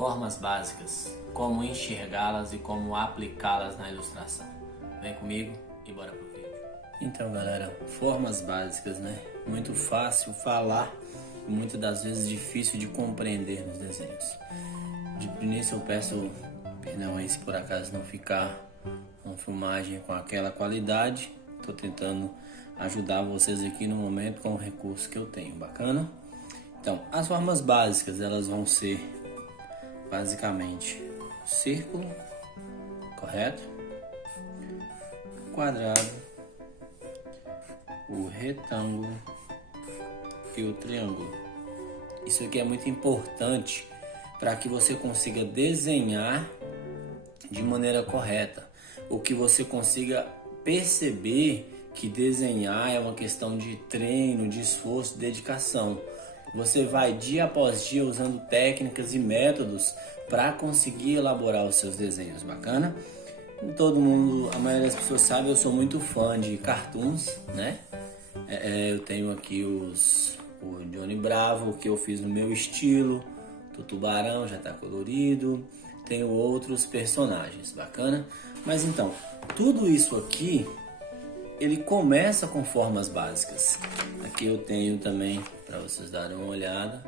Formas básicas, como enxergá-las e como aplicá-las na ilustração. Vem comigo e bora pro vídeo. Então galera, formas básicas, né? Muito fácil falar e muitas das vezes difícil de compreender nos desenhos. De início eu peço perdão aí se por acaso não ficar uma filmagem com aquela qualidade. Tô tentando ajudar vocês aqui no momento com o recurso que eu tenho, bacana? Então, as formas básicas, elas vão ser basicamente o círculo, correto? O quadrado, o retângulo e o triângulo. Isso aqui é muito importante para que você consiga desenhar de maneira correta, ou que você consiga perceber que desenhar é uma questão de treino, de esforço, de dedicação. Você vai dia após dia usando técnicas e métodos para conseguir elaborar os seus desenhos, bacana? Todo mundo, a maioria das pessoas sabe, eu sou muito fã de cartoons, né? Eu tenho aqui o Johnny Bravo, que eu fiz no meu estilo, do Tubarão, já tá colorido, tenho outros personagens, bacana? Mas então, tudo isso aqui, ele começa com formas básicas. Aqui eu tenho também para vocês darem uma olhada,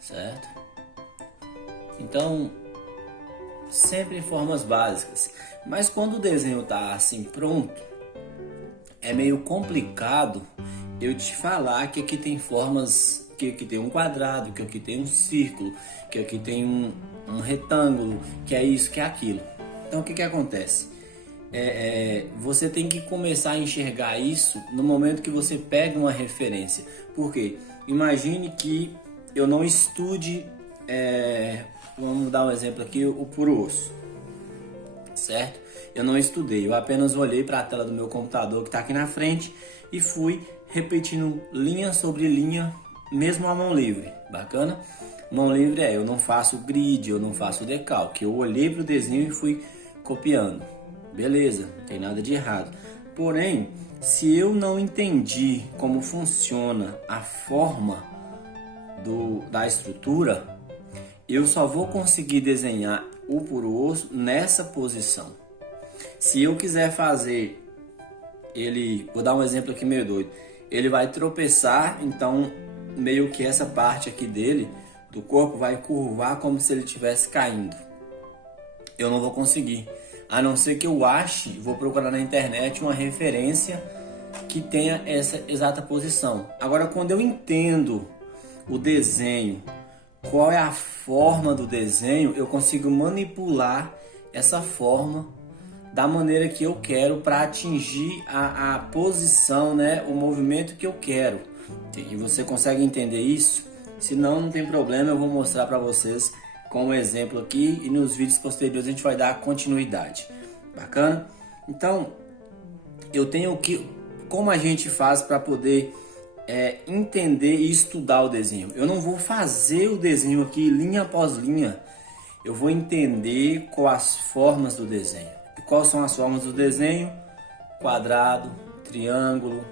certo? Então, sempre formas básicas. Mas quando o desenho tá assim pronto, é meio complicado eu te falar que aqui tem formas, que aqui tem um quadrado, que aqui tem um círculo, que aqui tem um retângulo, que é isso, que é aquilo. Então o que acontece? Você tem que começar a enxergar isso no momento que você pega uma referência. Por quê? Imagine que eu não estude, vamos dar um exemplo aqui, o puro osso, certo? Eu não estudei, eu apenas olhei para a tela do meu computador que está aqui na frente e fui repetindo linha sobre linha, mesmo a mão livre, bacana? Mão livre eu não faço grid, eu não faço decalque, eu olhei para o desenho e fui copiando. Beleza, não tem nada de errado. Porém, se eu não entendi como funciona a forma da estrutura, eu só vou conseguir desenhar o puro osso nessa posição. Se eu quiser fazer ele, vou dar um exemplo aqui meio doido, ele vai tropeçar, então meio que essa parte aqui dele, do corpo, vai curvar como se ele estivesse caindo. Eu não vou conseguir. A não ser que eu ache, vou procurar na internet uma referência que tenha essa exata posição. Agora, quando eu entendo o desenho, qual é a forma do desenho, eu consigo manipular essa forma da maneira que eu quero para atingir a posição, né, o movimento que eu quero. E você consegue entender isso? Se não, não tem problema, eu vou mostrar para vocês com um exemplo aqui e nos vídeos posteriores a gente vai dar continuidade. Bacana? Então, eu tenho que... Como a gente faz para poder entender e estudar o desenho? Eu não vou fazer o desenho aqui linha após linha. Eu vou entender quais as formas do desenho. E quais são as formas do desenho? Quadrado, triângulo,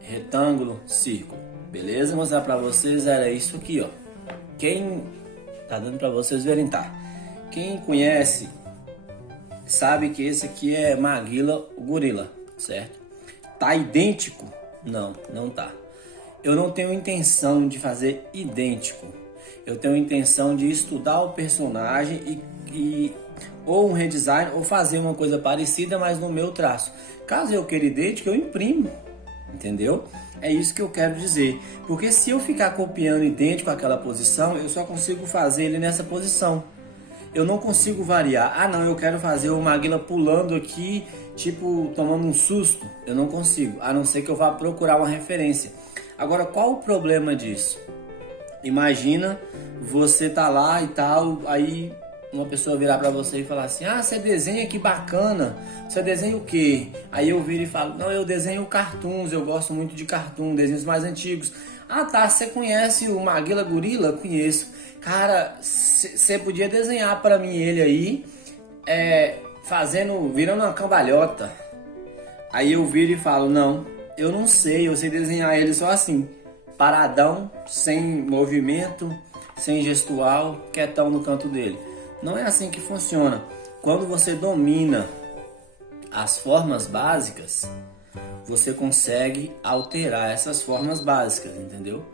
retângulo, círculo. Beleza? Vou mostrar para vocês, era isso aqui, ó. Quem... Tá dando para vocês verem, tá? Quem conhece sabe que esse aqui é Maguila, o gorila, certo? Tá idêntico? Não, não tá. Eu não tenho intenção de fazer idêntico. Eu tenho intenção de estudar o personagem ou um redesign ou fazer uma coisa parecida, mas no meu traço. Caso eu queira idêntico, eu imprimo. Entendeu? É isso que eu quero dizer. Porque se eu ficar copiando idêntico àquela posição, eu só consigo fazer ele nessa posição. Eu não consigo variar. Ah não, eu quero fazer o Maguila pulando aqui, tipo tomando um susto. Eu não consigo, a não ser que eu vá procurar uma referência. Agora, qual o problema disso? Imagina você tá lá e tal, aí uma pessoa virar para você e falar assim: ah, você desenha, que bacana, você desenha o quê? Aí eu viro e falo: não, eu desenho cartoons, eu gosto muito de cartoon, desenhos mais antigos. Ah tá, você conhece o Maguila Gorila? Conheço. Cara, você podia desenhar para mim ele aí, virando uma cambalhota. Aí eu viro e falo: não, eu não sei, eu sei desenhar ele só assim, paradão, sem movimento, sem gestual, quietão no canto dele. Não é assim que funciona. Quando você domina as formas básicas, você consegue alterar essas formas básicas, entendeu?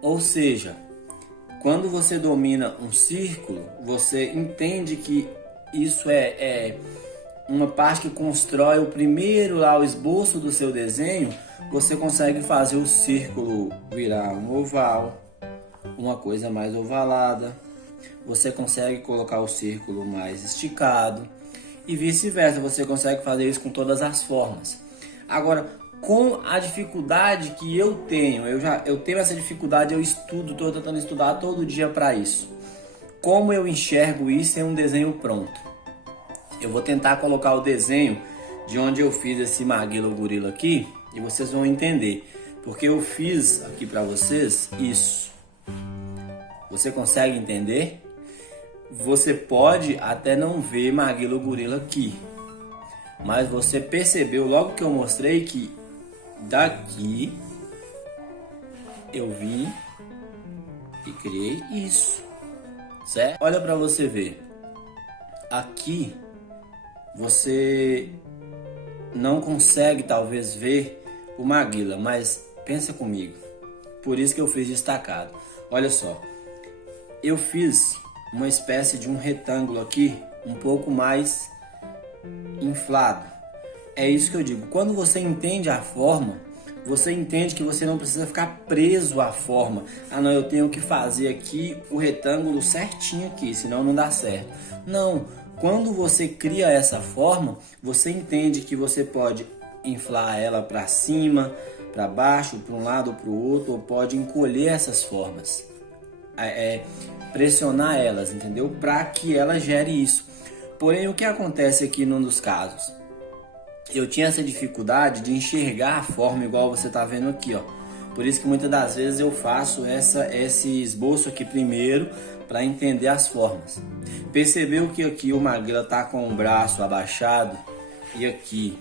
Ou seja, quando você domina um círculo, você entende que isso é uma parte que constrói o primeiro lá, o esboço do seu desenho. Você consegue fazer o círculo virar um oval, uma coisa mais ovalada. Você consegue colocar o círculo mais esticado e vice-versa. Você consegue fazer isso com todas as formas. Agora, com a dificuldade que eu tenho, eu tenho essa dificuldade, eu estudo, estou tentando estudar todo dia para isso. Como eu enxergo isso em um desenho pronto? Eu vou tentar colocar o desenho de onde eu fiz esse Maguila Gorila aqui e vocês vão entender. Porque eu fiz aqui para vocês isso. Você consegue entender? Você pode até não ver Maguila Gorila aqui, mas você percebeu logo que eu mostrei que daqui eu vim e criei isso, certo? Olha para você ver. Aqui você não consegue talvez ver o Maguila, mas pensa comigo. Por isso que eu fiz destacado. Olha só, eu fiz uma espécie de um retângulo aqui, um pouco mais inflado. É isso que eu digo. Quando você entende a forma, você entende que você não precisa ficar preso à forma. Ah, não, eu tenho que fazer aqui o retângulo certinho aqui, senão não dá certo. Não. Quando você cria essa forma, você entende que você pode inflar ela para cima, para baixo, para um lado ou para o outro, ou pode encolher essas formas. Pressionar elas, entendeu? Para que ela gere isso. Porém, o que acontece aqui num dos casos? Eu tinha essa dificuldade de enxergar a forma igual você está vendo aqui, ó. Por isso que muitas das vezes eu faço esse esboço aqui primeiro para entender as formas. Percebeu que aqui o Maguila tá com o braço abaixado e aqui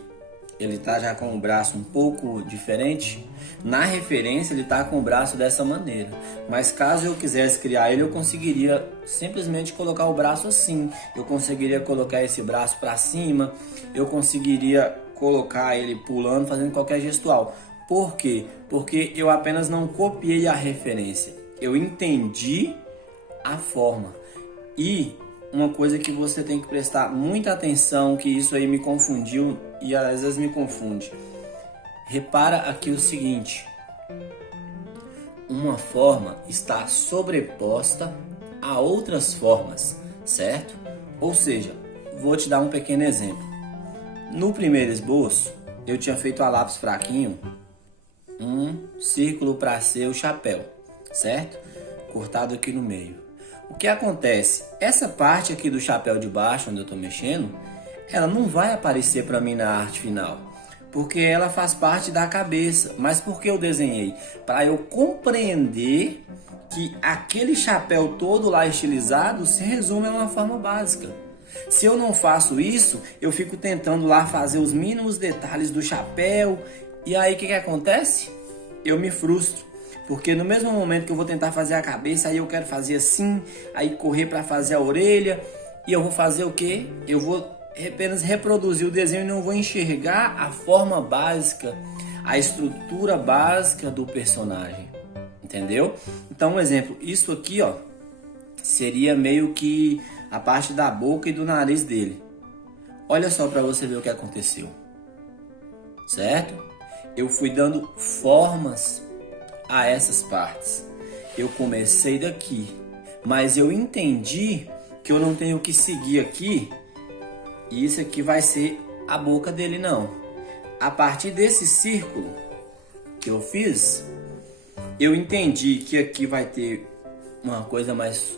ele tá já com o braço um pouco diferente? Na referência ele tá com o braço dessa maneira, mas caso eu quisesse criar ele, eu conseguiria simplesmente colocar o braço assim. Eu conseguiria colocar esse braço para cima, eu conseguiria colocar ele pulando, fazendo qualquer gestual. Por quê? Porque eu apenas não copiei a referência, eu entendi a forma. E uma coisa que você tem que prestar muita atenção, que isso aí me confundiu e às vezes me confunde. Repara aqui o seguinte: uma forma está sobreposta a outras formas, certo? Ou seja, vou te dar um pequeno exemplo. No primeiro esboço, eu tinha feito a lápis fraquinho um círculo para ser o chapéu, certo? Cortado aqui no meio. O que acontece? Essa parte aqui do chapéu de baixo, onde eu estou mexendo, ela não vai aparecer para mim na arte final, porque ela faz parte da cabeça. Mas por que eu desenhei? Para eu compreender que aquele chapéu todo lá estilizado se resume a uma forma básica. Se eu não faço isso, eu fico tentando lá fazer os mínimos detalhes do chapéu, e aí o que acontece? Eu me frustro. Porque no mesmo momento que eu vou tentar fazer a cabeça, aí eu quero fazer assim, aí correr para fazer a orelha, e eu vou fazer o quê? Eu vou apenas reproduzir o desenho e não vou enxergar a forma básica, a estrutura básica do personagem, entendeu? Então, um exemplo, isso aqui, ó, seria meio que a parte da boca e do nariz dele. Olha só para você ver o que aconteceu, certo? Eu fui dando formas a essas partes. Eu comecei daqui, mas eu entendi que eu não tenho que seguir aqui e isso aqui vai ser a boca dele, não. A partir desse círculo que eu fiz, eu entendi que aqui vai ter uma coisa mais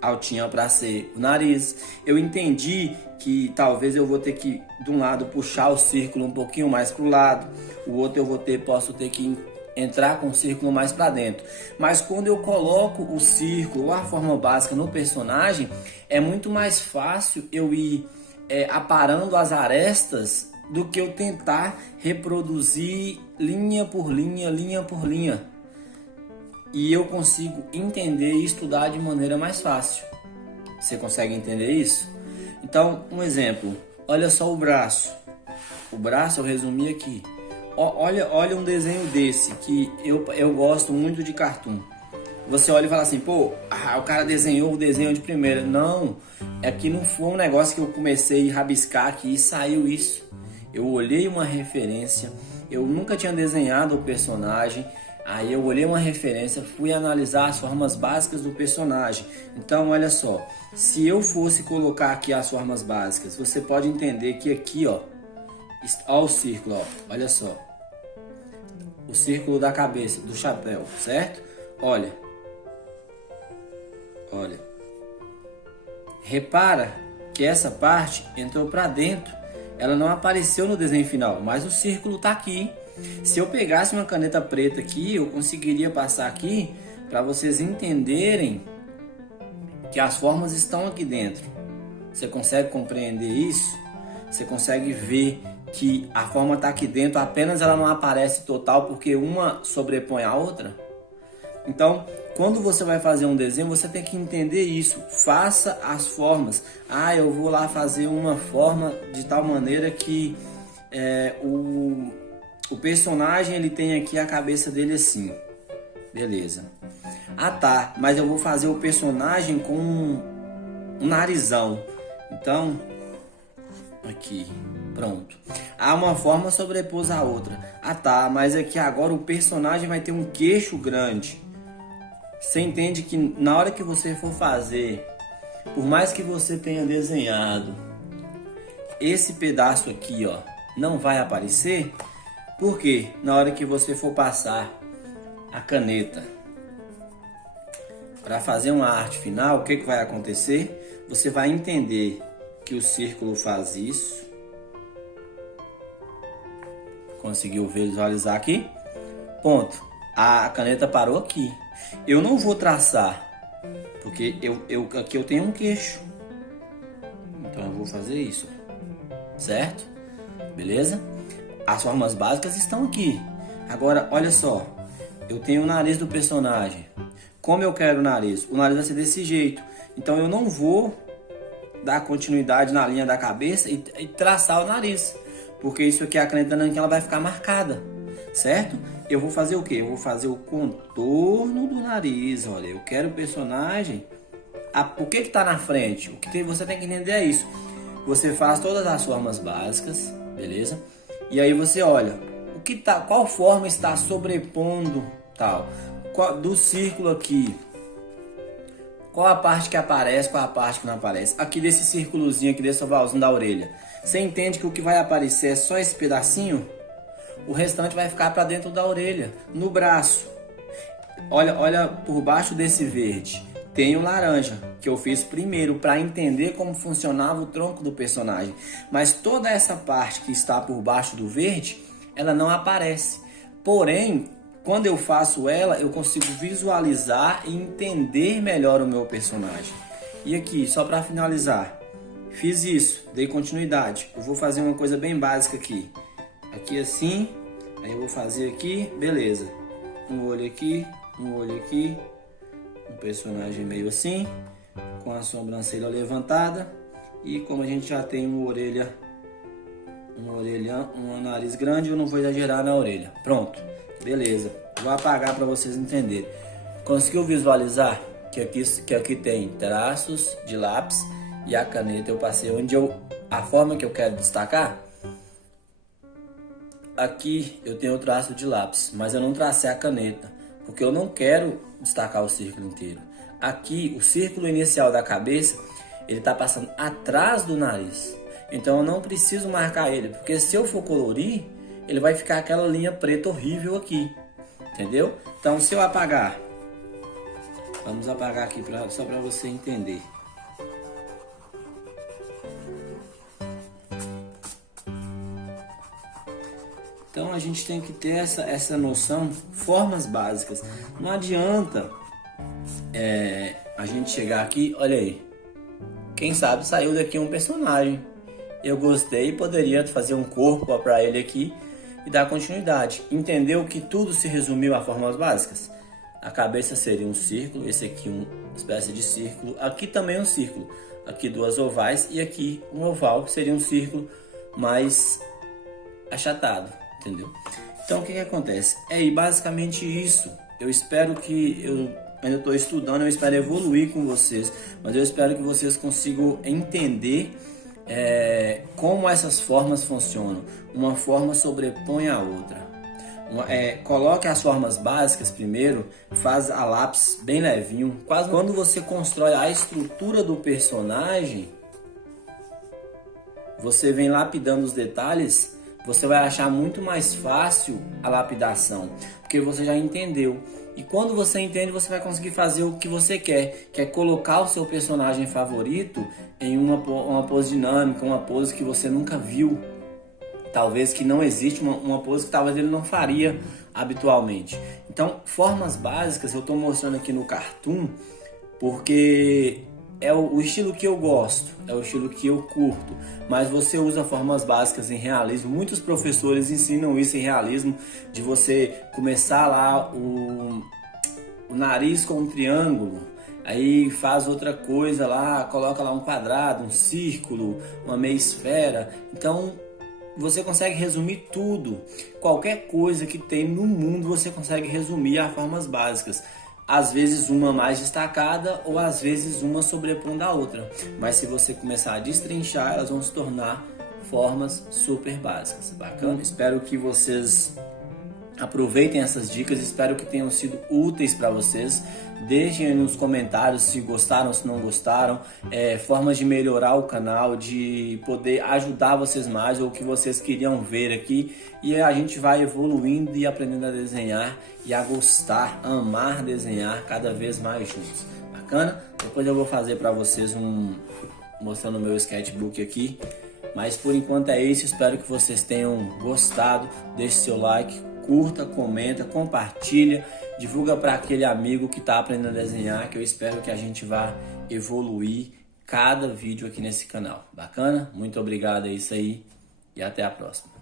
altinha para ser o nariz. Eu entendi que talvez eu vou ter que de um lado puxar o círculo um pouquinho mais para o lado, o outro posso ter que entrar com o círculo mais para dentro. Mas quando eu coloco o círculo, a forma básica no personagem, é muito mais fácil eu ir aparando as arestas do que eu tentar reproduzir linha por linha, linha por linha. E eu consigo entender e estudar de maneira mais fácil, Você consegue entender isso? Então, um exemplo, olha só o braço. O braço eu resumi aqui. Olha um desenho desse, que eu gosto muito de cartoon. Você olha e fala assim, pô, o cara desenhou o desenho de primeira. Não, é que não foi um negócio que eu comecei a rabiscar aqui e saiu isso. Eu olhei uma referência, eu nunca tinha desenhado o personagem, aí eu olhei uma referência, fui analisar as formas básicas do personagem. Então, olha só, se eu fosse colocar aqui as formas básicas, você pode entender que aqui, ó o círculo, ó, olha só. O círculo da cabeça, do chapéu, certo? Olha. Repara que essa parte entrou para dentro. Ela não apareceu no desenho final, mas o círculo tá aqui. Se eu pegasse uma caneta preta aqui, eu conseguiria passar aqui para vocês entenderem que as formas estão aqui dentro. Você consegue compreender isso? Você consegue ver que a forma está aqui dentro, apenas ela não aparece total porque uma sobrepõe a outra? Então, quando você vai fazer um desenho, você tem que entender isso. Faça as formas. Eu vou lá fazer uma forma de tal maneira que o personagem ele tem aqui a cabeça dele assim. Beleza. Tá, mas eu vou fazer o personagem com um narizão. Então, aqui, pronto. Uma forma sobrepôs a outra. Tá, mas aqui agora o personagem vai ter um queixo grande. Você entende que na hora que você for fazer, por mais que você tenha desenhado, esse pedaço aqui, ó, não vai aparecer, porque na hora que você for passar a caneta para fazer uma arte final, o que vai acontecer? Você vai entender que o círculo faz isso. Conseguiu visualizar aqui? Ponto. A caneta parou aqui. Eu não vou traçar, porque aqui eu tenho um queixo. Então eu vou fazer isso, certo? Beleza? As formas básicas estão aqui. Agora, olha só. Eu tenho o nariz do personagem. Como eu quero o nariz? O nariz vai ser desse jeito. Então eu não vou dar continuidade na linha da cabeça e traçar o nariz, porque isso aqui, a caneta nanquim, ela vai ficar marcada, certo? Eu vou fazer o que? Eu vou fazer o contorno do nariz. Olha, eu quero o personagem. O que está na frente? O que você tem que entender é isso. Você faz todas as formas básicas, beleza? E aí você olha qual forma está sobrepondo tal. Do círculo aqui, qual a parte que aparece, qual a parte que não aparece. Aqui desse círculozinho aqui, desse ovalzinho da orelha, você entende que o que vai aparecer é só esse pedacinho? O restante vai ficar para dentro da orelha. No braço, olha por baixo desse verde, tem o laranja, que eu fiz primeiro para entender como funcionava o tronco do personagem. Mas toda essa parte que está por baixo do verde, ela não aparece. Porém, quando eu faço ela, eu consigo visualizar e entender melhor o meu personagem. E aqui, só para finalizar, fiz isso, dei continuidade. Eu vou fazer uma coisa bem básica aqui. Aqui assim, aí eu vou fazer aqui, beleza. Um olho aqui, um personagem meio assim, com a sobrancelha levantada. E como a gente já tem uma orelha, um nariz grande, eu não vou exagerar na orelha. Pronto, beleza. Vou apagar para vocês entenderem. Conseguiu visualizar que aqui tem traços de lápis e a caneta eu passei a forma que eu quero destacar? Aqui eu tenho o traço de lápis, mas eu não tracei a caneta, porque eu não quero destacar o círculo inteiro. Aqui, o círculo inicial da cabeça, ele está passando atrás do nariz. Então eu não preciso marcar ele, porque se eu for colorir, ele vai ficar aquela linha preta horrível aqui. Entendeu? Então se eu apagar, vamos apagar aqui só para você entender. Então a gente tem que ter essa noção, formas básicas. Não adianta a gente chegar aqui, olha aí, quem sabe saiu daqui um personagem. Eu gostei, poderia fazer um corpo para ele aqui e dar continuidade. Entendeu que tudo se resumiu a formas básicas? A cabeça seria um círculo, esse aqui uma espécie de círculo, aqui também um círculo, aqui duas ovais e aqui um oval, seria um círculo mais achatado, entendeu? Então o que acontece? Basicamente isso. Eu espero que eu ainda estou estudando, eu espero evoluir com vocês, mas eu espero que vocês consigam entender como essas formas funcionam. Uma forma sobrepõe a outra. Coloque as formas básicas primeiro, faz a lápis bem levinho. Quando você constrói a estrutura do personagem, você vem lapidando os detalhes, você vai achar muito mais fácil a lapidação, porque você já entendeu. E quando você entende, você vai conseguir fazer o que você quer, que é colocar o seu personagem favorito em uma pose dinâmica, uma pose que você nunca viu. Talvez que não existe, uma pose que talvez ele não faria habitualmente. Então, formas básicas eu estou mostrando aqui no Cartoon, porque é o estilo que eu gosto, é o estilo que eu curto. Mas você usa formas básicas em realismo. Muitos professores ensinam isso em realismo, de você começar lá o nariz com um triângulo, aí faz outra coisa lá, coloca lá um quadrado, um círculo, uma meia esfera. Então você consegue resumir tudo. Qualquer coisa que tem no mundo você consegue resumir a formas básicas. Às vezes uma mais destacada ou às vezes uma sobrepondo a outra. Mas se você começar a destrinchar, elas vão se tornar formas super básicas. Bacana? Espero que vocês aproveitem essas dicas, espero que tenham sido úteis para vocês. Deixem aí nos comentários se gostaram, se não gostaram, formas de melhorar o canal, de poder ajudar vocês mais, ou o que vocês queriam ver aqui. E a gente vai evoluindo e aprendendo a desenhar e a gostar, amar desenhar cada vez mais juntos. Bacana? Depois eu vou fazer para vocês mostrando o meu sketchbook aqui. Mas por enquanto é isso, espero que vocês tenham gostado. Deixe seu like, curta, comenta, compartilha, divulga para aquele amigo que está aprendendo a desenhar, que eu espero que a gente vá evoluir cada vídeo aqui nesse canal. Bacana? Muito obrigado, é isso aí e até a próxima.